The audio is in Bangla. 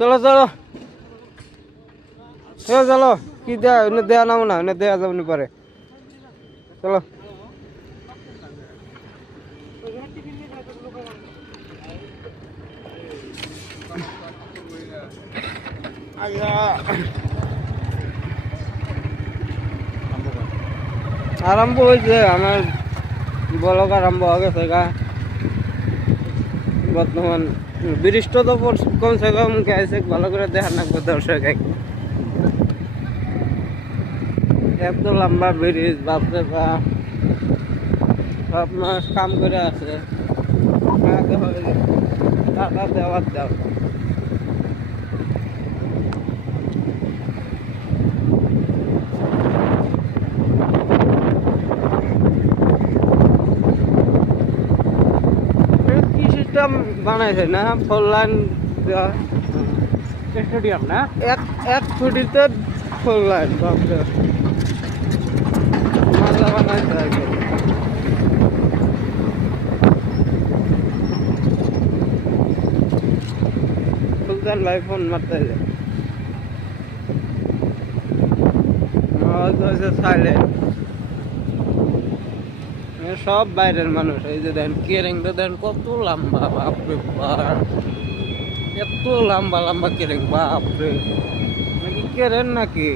চলো চলো চলো কি দেয়া দেয়া নাও না দেয়া যাবনি পরে চলো আরম্ভ হয়েছে আমার ব্লগ আরম্ভ হয়ে গেছে গা বর্তমান বৃষ্টি তো কমসে কম গেছে ভালো করে দেখার লাগবে দর্শক এত লম্বা ব্রিজ বাপরে বাপ আপনার কাম করে আছে টাকা দেওয়ার দাও কি সিস্টেম বানাইছে না ফোর লাইন স্টেডিয়াম না এক ফুটিতে ফোর লাইন বাপরে মাল্লা বানাইছে আগে সুলতান ভাই ফোন মারতে সাইলেন্ট সব বাইরের মানুষ এই যে দেন কেরেংটা দেন কত লম্বা বাপরে বাপ এত লম্বা লম্বা কেরেং বাপরে নাকি কেরেন নাকি